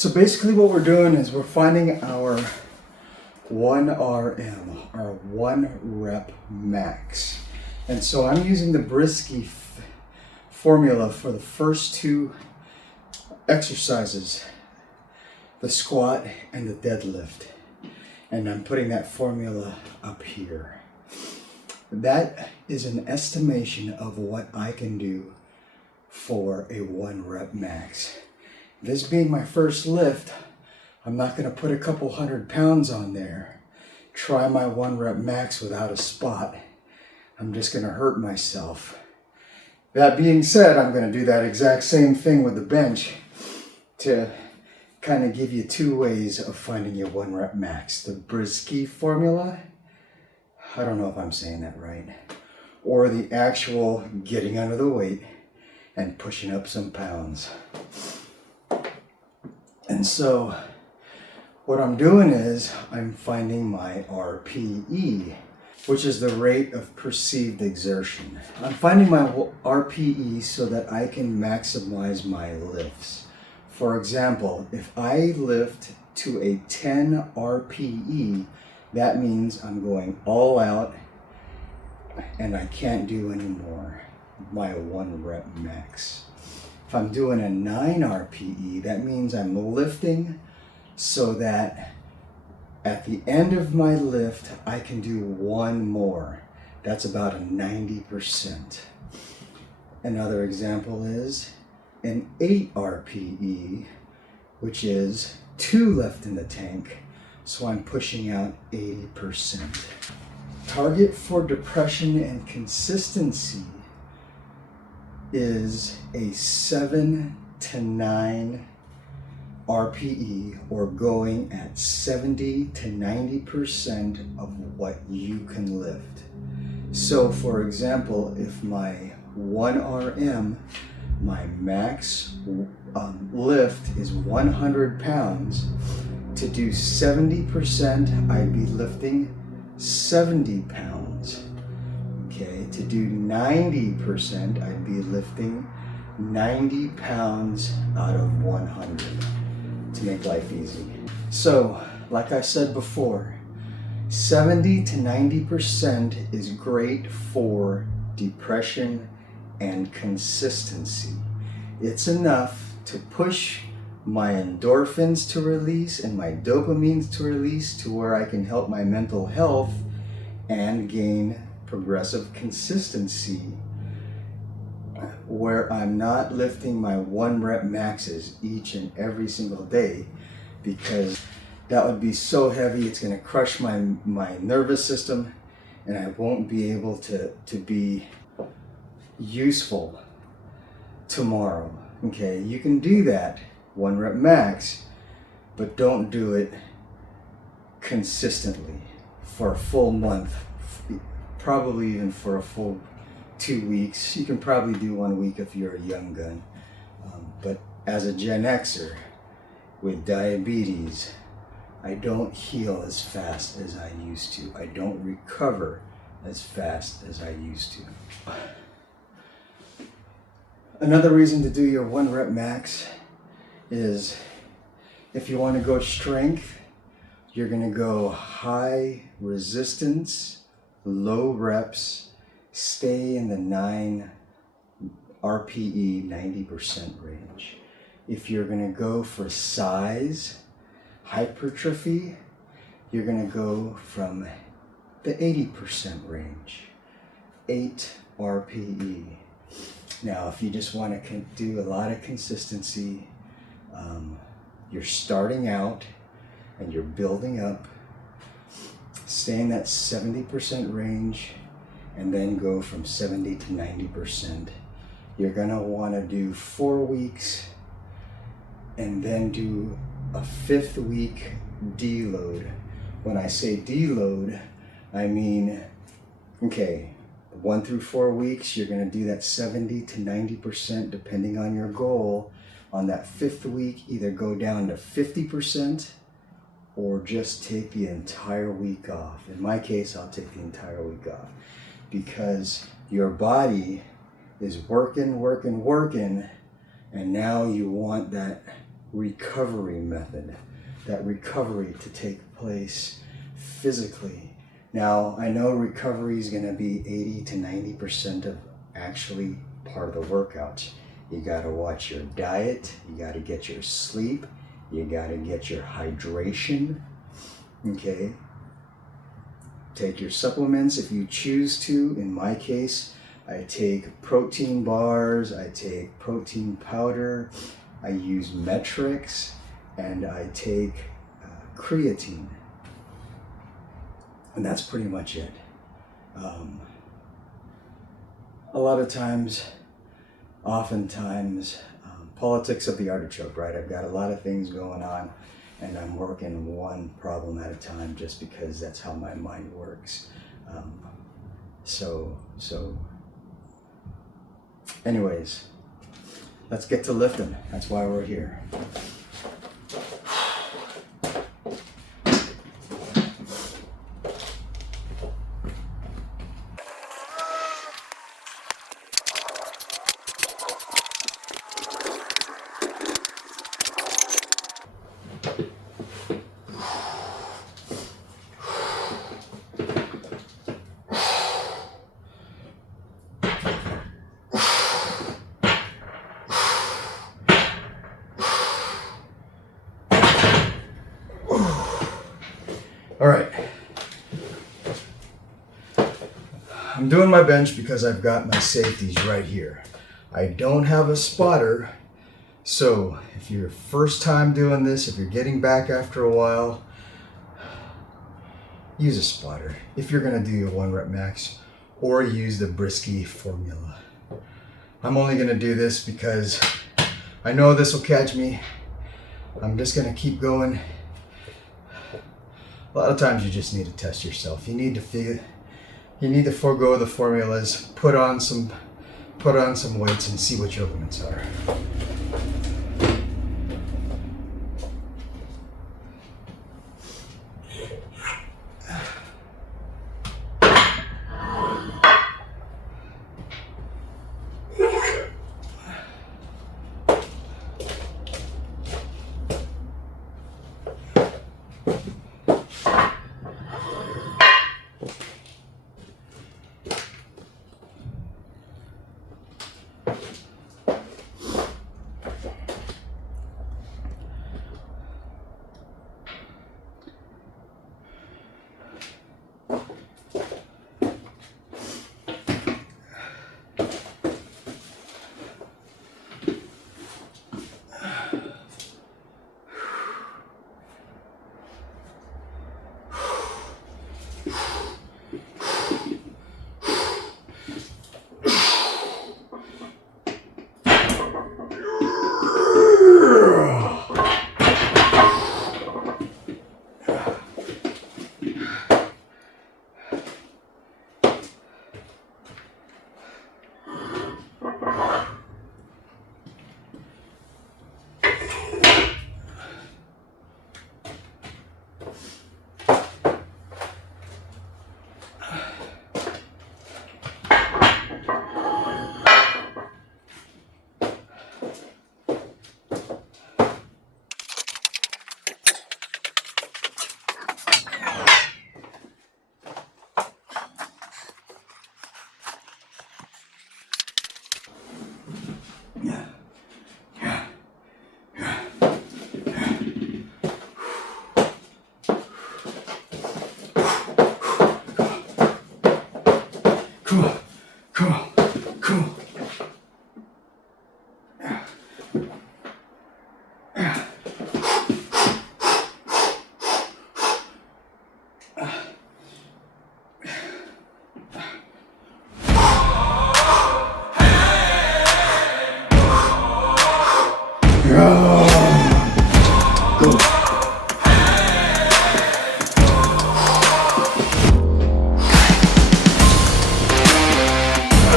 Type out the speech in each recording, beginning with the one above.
So basically what we're doing is we're finding our 1RM, our 1 rep max. And so I'm using the Brisky formula for the first two exercises, the squat and the deadlift. And I'm putting that formula up here. That is an estimation of what I can do for a 1 rep max. This being my first lift, I'm not going to put a couple 100 pounds on there, try my 1 rep max without a spot. I'm just going to hurt myself. That being said, I'm going to do that exact same thing with the bench to kind of give you two ways of finding your 1 rep max. The Brisky formula, I don't know if I'm saying that right, or the actual getting under the weight and pushing up some pounds. And so what I'm doing is I'm finding my RPE, which is the rate of perceived exertion. I'm finding my RPE so that I can maximize my lifts. For example, if I lift to a 10 RPE, that means I'm going all out and I can't do any more, my 1 rep max. If I'm doing a 9 RPE, that means I'm lifting so that at the end of my lift, I can do 1 more. That's about a 90%. Another example is an 8 RPE, which is 2 left in the tank, so I'm pushing out 80%. Target for depression and consistency is a 7 to 9 RPE, or going at 70 to 90% of what you can lift. So for example, if my 1RM, my max lift is 100 pounds, to do 70%, I'd be lifting 70 pounds. Okay, to do 90%, I'd be lifting 90 pounds out of 100 to make life easy. So, like I said before, 70 to 90% is great for depression and consistency. It's enough to push my endorphins to release and my dopamines to release to where I can help my mental health and gain progressive consistency, where I'm not lifting my 1 rep maxes each and every single day, because that would be so heavy, it's going to crush my nervous system, and I won't be able to be useful tomorrow. Okay, you can do that 1 rep max, but don't do it consistently for a full month, probably even for a full 2 weeks. You can probably do 1 week if you're a young gun. But as a Gen Xer with diabetes, I don't heal as fast as I used to. I don't recover as fast as I used to. Another reason to do your 1 rep max is if you want to go strength, you're going to go high resistance, low reps, stay in the 9 RPE 90% range. If you're going to go for size, hypertrophy, you're going to go from the 80% range, 8 RPE. Now, if you just want to do a lot of consistency, you're starting out and you're building up, stay in that 70% range, and then go from 70 to 90%. You're gonna want to do 4 weeks and then do a 5th week deload. When I say deload, I mean, okay, 1 through 4 weeks, you're gonna do that 70 to 90% depending on your goal. On that 5th week, either go down to 50% or just take the entire week off. In my case, I'll take the entire week off, because your body is working, and now you want that recovery method, that recovery to take place physically. Now, I know recovery is going to be 80 to 90% of actually part of the workout. You got to watch your diet, you got to get your sleep, you got to get your hydration, okay? Take your supplements if you choose to. In my case, I take protein bars, I take protein powder, I use metrics, and I take creatine. And that's pretty much it. A lot of times, oftentimes, politics of the artichoke, right? I've got a lot of things going on and I'm working one problem at a time just because that's how my mind works. Anyways, let's get to lifting. That's why we're here. All right, I'm doing my bench because I've got my safeties right here. I don't have a spotter, so if you're first time doing this, if you're getting back after a while, use a spotter if you're gonna do your 1 rep max, or use the Brisky formula. I'm only gonna do this because I know this will catch me. I'm just gonna keep going. A lot of times you just need to test yourself. You need to forego the formulas, put on some weights and see what your limits are. Cool.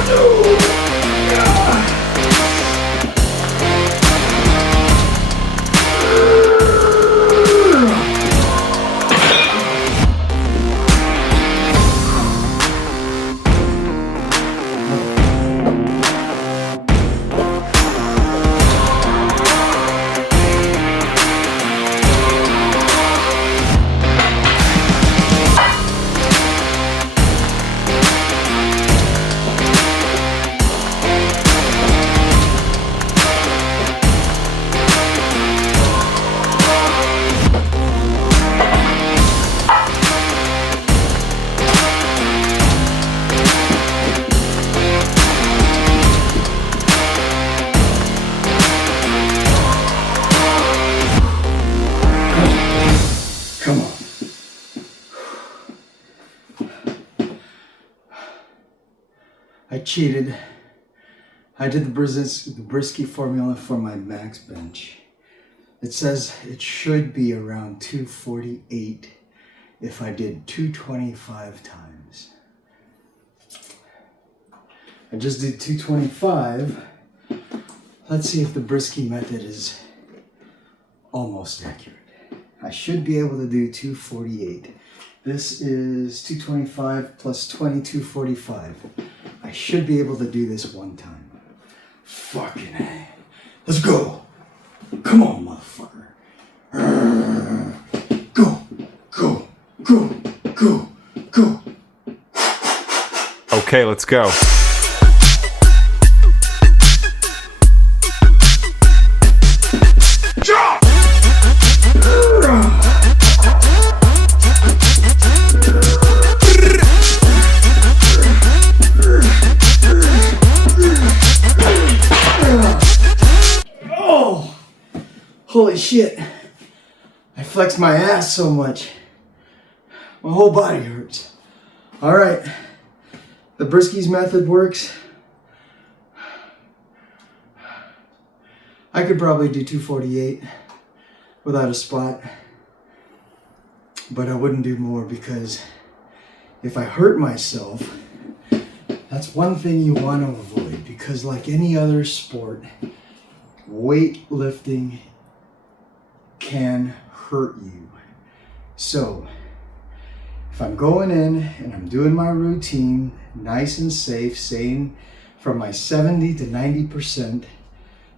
Go. I cheated. I did the Brzezinski formula for my max bench. It says it should be around 248 if I did 225 times. I just did 225. Let's see if the Brzezinski method is almost accurate. I should be able to do 248. This is 225 plus 245. I should be able to do this one time. Fucking A. Let's go. Come on, motherfucker. Go, go, go, go, go. Okay, let's go. Oh, holy shit. I flexed my ass so much. My whole body hurts. All right. The Brzezinski's method works. I could probably do 248 without a spot, but I wouldn't do more because if I hurt myself, that's one thing you want to avoid, because like any other sport, weightlifting can hurt you. So if I'm going in and I'm doing my routine nice and safe, saying from my 70 to 90%,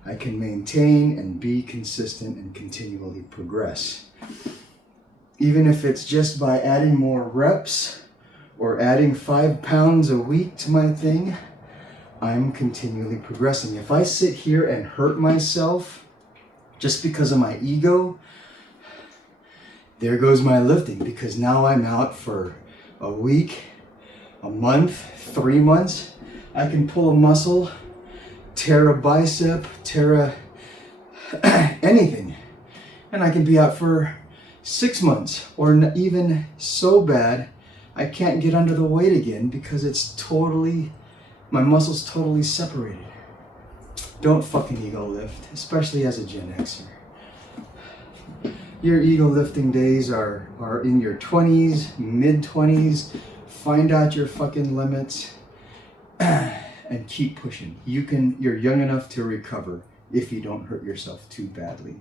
I can maintain and be consistent and continually progress. Even if it's just by adding more reps or adding 5 pounds a week to my thing, I'm continually progressing. If I sit here and hurt myself just because of my ego, there goes my lifting, because now I'm out for a week, a month, 3 months. I can pull a muscle, tear a bicep, tear a anything, and I can be out for 6 months, or even so bad I can't get under the weight again because it's totally, my muscles totally separated. Don't fucking ego lift, especially as a Gen Xer. Your ego lifting days are in your 20s, mid 20s. Find out your fucking limits and keep pushing. You're young enough to recover if you don't hurt yourself too badly.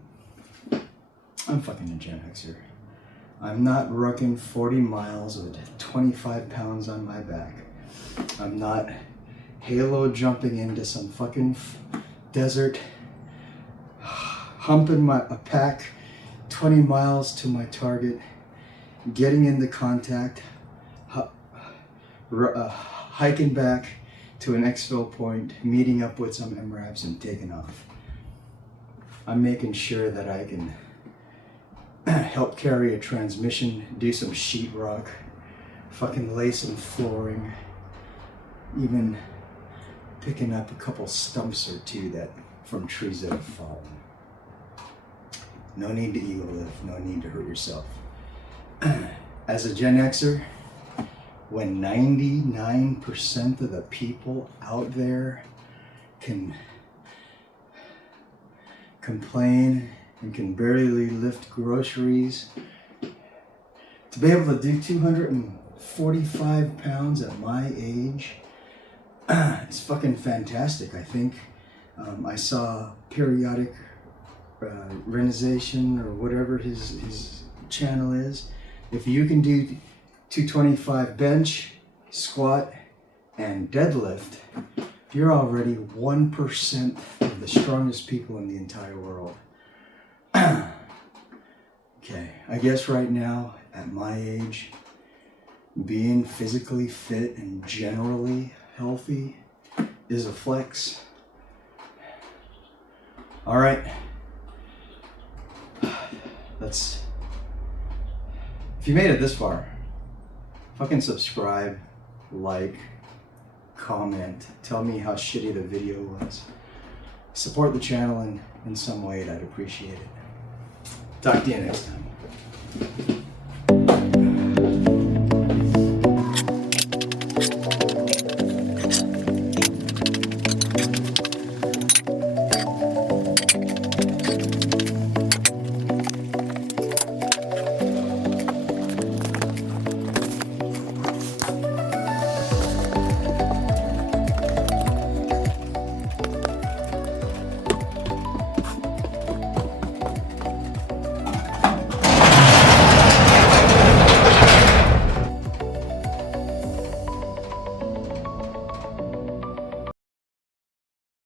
I'm fucking a Gen Xer. I'm not rucking 40 miles with 25 pounds on my back. I'm not halo jumping into some fucking desert, humping a pack 20 miles to my target, getting into contact, hiking back to an exfil point, meeting up with some MRAPs and taking off. I'm making sure that I can help carry a transmission, do some sheetrock, fucking lay some flooring, even picking up a couple stumps or two from trees that have fallen. No need to ego lift, no need to hurt yourself. As a Gen Xer, when 99% of the people out there can complain and can barely lift groceries, to be able to do 245 pounds at my age, it's fucking fantastic. I think I saw Periodic Realization or whatever his channel is. If you can do 225 bench, squat, and deadlift, you're already 1% of the strongest people in the entire world. Okay, I guess right now, at my age, being physically fit and generally healthy is a flex. All right. If you made it this far, fucking subscribe, like, comment, tell me how shitty the video was. Support the channel in some way, I'd appreciate it. Talk to you next time.